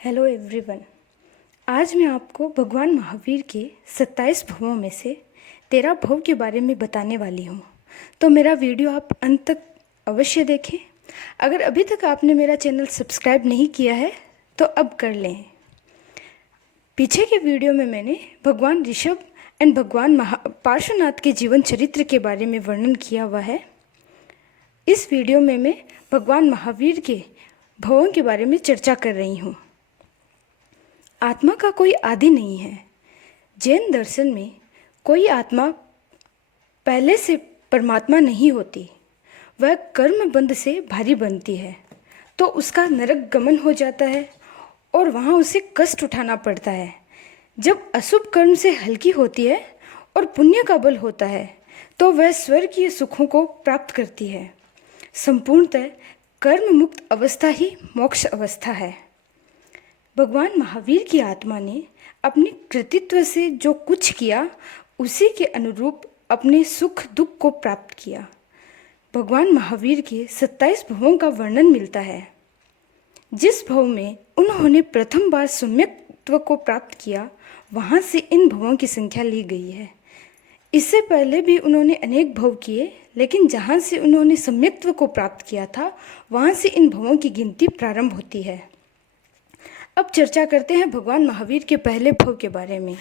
Hello everyone. आज मैं आपको भगवान महावीर के 27 भवों में से 13 भव के बारे में बताने वाली हूँ। तो मेरा वीडियो आप अंत तक अवश्य देखें। अगर अभी तक आपने मेरा चैनल सब्सक्राइब नहीं किया है तो अब कर लें। पीछे के वीडियो में मैंने भगवान ऋषभ एंड भगवान पार्श्वनाथ के जीवन चरित्र के बारे में वर्णन किया हुआ है। इस वीडियो में मैं भगवान महावीर के भवों के बारे में चर्चा कर रही हूँ। आत्मा का कोई आदि नहीं है। जैन दर्शन में कोई आत्मा पहले से परमात्मा नहीं होती, वह कर्म बंध से भारी बनती है तो उसका नरक गमन हो जाता है और वहाँ उसे कष्ट उठाना पड़ता है। जब अशुभ कर्म से हल्की होती है और पुण्य का बल होता है तो वह स्वर्गीय सुखों को प्राप्त करती है। संपूर्णतः कर्म मुक्त अवस्था ही मोक्ष अवस्था है। भगवान महावीर की आत्मा ने अपने कृतित्व से जो कुछ किया उसी के अनुरूप अपने सुख दुख को प्राप्त किया। भगवान महावीर के 27 भवों का वर्णन मिलता है। जिस भव में उन्होंने प्रथम बार सम्यक्त्व को प्राप्त किया वहाँ से इन भवों की संख्या ली गई है। इससे पहले भी उन्होंने अनेक भव किए, लेकिन जहाँ से उन्होंने सम्यक्त्व को प्राप्त किया था वहाँ से इन भवों की गिनती प्रारंभ होती है। अब चर्चा करते हैं भगवान महावीर के पहले भव के बारे में।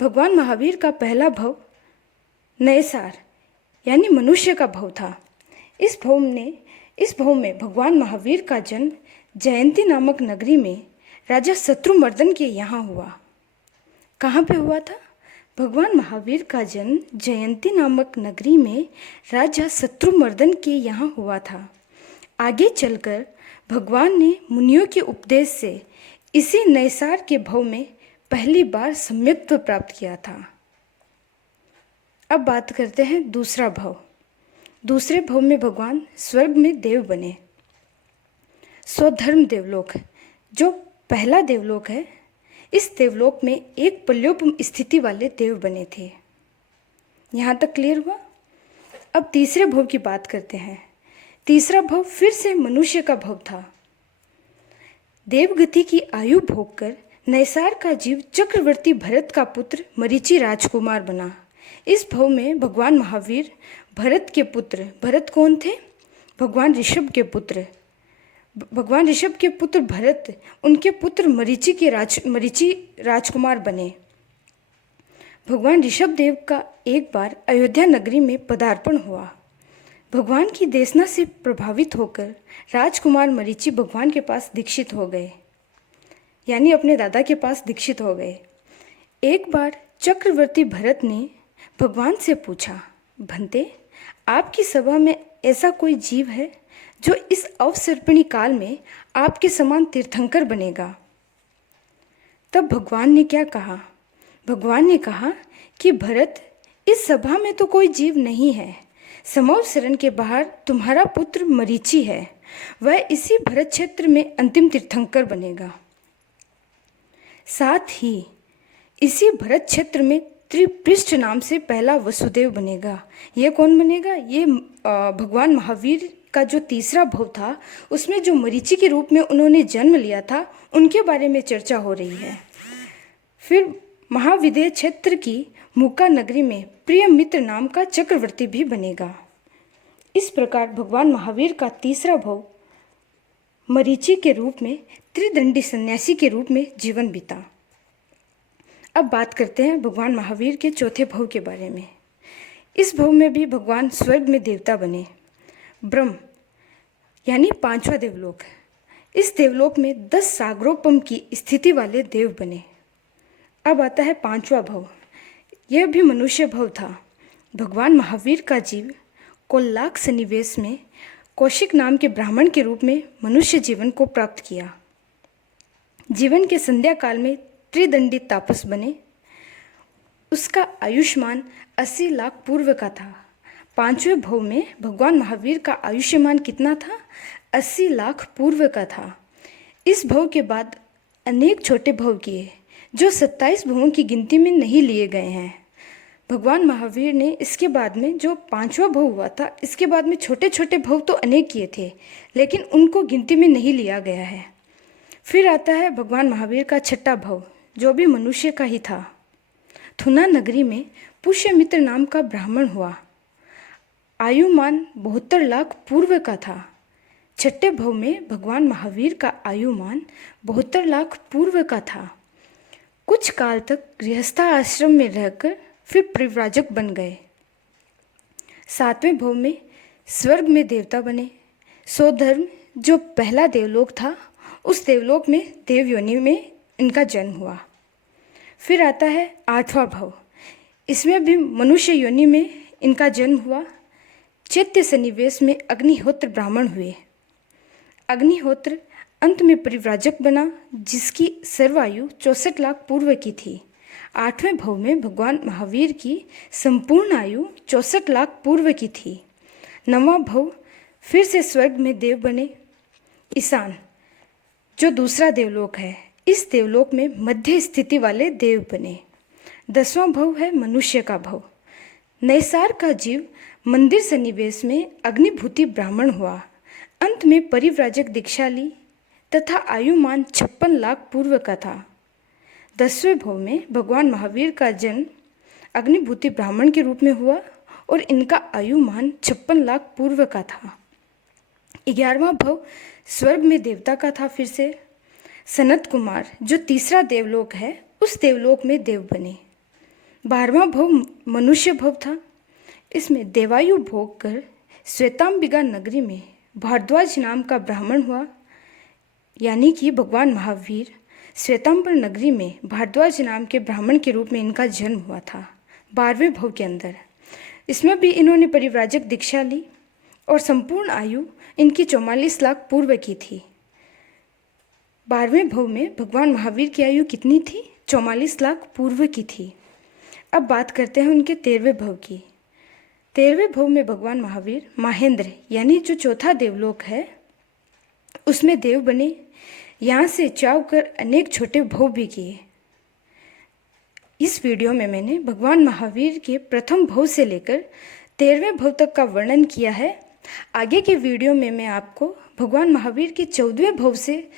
भगवान महावीर का पहला भव नयसार यानी मनुष्य का भव था। इस भव में भगवान महावीर का जन्म जयंती नामक नगरी में राजा शत्रुमर्दन के यहाँ हुआ। कहाँ पे हुआ था? भगवान महावीर का जन्म जयंती नामक नगरी में राजा शत्रुमर्दन के यहाँ हुआ था। आगे चलकर भगवान ने मुनियों के उपदेश से इसी नयसार के भव में पहली बार सम्यक्त्व प्राप्त किया था। अब बात करते हैं दूसरा भव। दूसरे भव में भगवान स्वर्ग में देव बने। स्वधर्म देवलोक जो पहला देवलोक है, इस देवलोक में एक पल्योपम स्थिति वाले देव बने थे। यहाँ तक क्लियर हुआ? अब तीसरे भव की बात करते हैं। तीसरा भव फिर से मनुष्य का भव था। देवगति की आयु भोगकर नयसार का जीव चक्रवर्ती भरत का पुत्र मरीचि राजकुमार बना। इस भव में भगवान महावीर भरत के पुत्र, भरत कौन थे? भगवान ऋषभ के पुत्र। भगवान ऋषभ के पुत्र भरत, उनके पुत्र मरीचि राजकुमार बने। भगवान ऋषभ देव का एक बार अयोध्या नगरी में पदार्पण हुआ। भगवान की देशना से प्रभावित होकर राजकुमार मरीचि भगवान के पास दीक्षित हो गए, यानी अपने दादा के पास दीक्षित हो गए। एक बार चक्रवर्ती भरत ने भगवान से पूछा, भंते, आपकी सभा में ऐसा कोई जीव है जो इस अवसर्पिणी काल में आपके समान तीर्थंकर बनेगा? तब भगवान ने क्या कहा? भगवान ने कहा कि भरत, इस सभा में तो कोई जीव नहीं है। समव शरण के बाहर तुम्हारा पुत्र मरीचि है, वह इसी भरत क्षेत्र में अंतिम तीर्थंकर बनेगा। साथ ही इसी भरत क्षेत्र में त्रिपृष्ठ नाम से पहला वसुदेव बनेगा। ये कौन बनेगा? ये भगवान महावीर का जो तीसरा भव था उसमें जो मरीचि के रूप में उन्होंने जन्म लिया था उनके बारे में चर्चा हो रही है। फिर महाविदेह क्षेत्र की मूका नगरी में प्रिय मित्र नाम का चक्रवर्ती भी बनेगा। इस प्रकार भगवान महावीर का तीसरा भव मरीचि के रूप में त्रिदंडी सन्यासी के रूप में जीवन बीता। अब बात करते हैं भगवान महावीर के चौथे भव के बारे में। इस भव में भी भगवान स्वर्ग में देवता बने। ब्रह्म यानी पांचवा देवलोक। इस देवलोक में 10 सागरोपम की स्थिति वाले देव बने। अब आता है पांचवा भव। यह भी मनुष्य भव था। भगवान महावीर का जीव कोल्लाक सन्निवेश में कौशिक नाम के ब्राह्मण के रूप में मनुष्य जीवन को प्राप्त किया। जीवन के संध्या काल में त्रिदंडी तापस बने। उसका आयुष्मान 80 लाख पूर्व का था। पांचवें भव में भगवान महावीर का आयुष्मान कितना था? 80 लाख पूर्व का था। इस भव के बाद अनेक छोटे भव किए जो 27 भवों की गिनती में नहीं लिए गए हैं। भगवान महावीर ने इसके बाद में जो पांचवा भव हुआ था, इसके बाद में छोटे छोटे भव तो अनेक किए थे, लेकिन उनको गिनती में नहीं लिया गया है। फिर आता है भगवान महावीर का छठा भव, जो भी मनुष्य का ही था। थुना नगरी में पुष्यमित्र नाम का ब्राह्मण हुआ। आयुमान 72 लाख पूर्व का था। छठे भव में भगवान महावीर का आयुमान 72 लाख पूर्व का था। कुछ काल तक गृहस्था आश्रम में रहकर फिर परिव्राजक बन गए। सातवें भव में स्वर्ग में देवता बने। स्वधर्म जो पहला देवलोक था, उस देवलोक में देव योनि में इनका जन्म हुआ। फिर आता है आठवां भव। इसमें भी मनुष्य योनि में इनका जन्म हुआ। चैत्य सन्निवेश में अग्निहोत्र ब्राह्मण हुए। अग्निहोत्र अंत में परिव्राजक बना, जिसकी सर्वायु 64 लाख पूर्व की थी। आठवें भव में भगवान महावीर की संपूर्ण आयु 64 लाख पूर्व की थी। नवां भव फिर से स्वर्ग में देव बने। ईशान जो दूसरा देवलोक है, इस देवलोक में मध्य स्थिति वाले देव बने। 10वां भव है मनुष्य का भव। नैसार का जीव मंदिर सन्निवेश में अग्निभूति ब्राह्मण हुआ। अंत में परिव्राजक दीक्षा ली तथा आयुमान 56 लाख पूर्व का था। 10वें भव में भगवान महावीर का जन्म अग्निभूति ब्राह्मण के रूप में हुआ और इनका आयुमान 56 लाख पूर्व का था। 11वां भव स्वर्ग में देवता का था। फिर से सनत कुमार जो तीसरा देवलोक है, उस देवलोक में देव बने। 12वां भव मनुष्य भव था। इसमें देवायु भोग कर श्वेतांबिका नगरी में भारद्वाज नाम का ब्राह्मण हुआ। यानी कि भगवान महावीर श्वेतांबर नगरी में भारद्वाज नाम के ब्राह्मण के रूप में इनका जन्म हुआ था 12वें भव के अंदर। इसमें भी इन्होंने परिव्राजक दीक्षा ली और संपूर्ण आयु इनकी 44 लाख पूर्व की थी। 12वें भव में भगवान महावीर की आयु कितनी थी? 44 लाख पूर्व की थी। अब बात करते हैं उनके 13वें भव की। 13वें भव में भगवान महावीर महेंद्र यानी जो चौथा देवलोक है, उसमें देव बने। यहाँ से चाव कर अनेक छोटे भव भी किए। इस वीडियो में मैंने भगवान महावीर के प्रथम भव से लेकर 13वें भव तक का वर्णन किया है। आगे के वीडियो में मैं आपको भगवान महावीर के 14वें भव से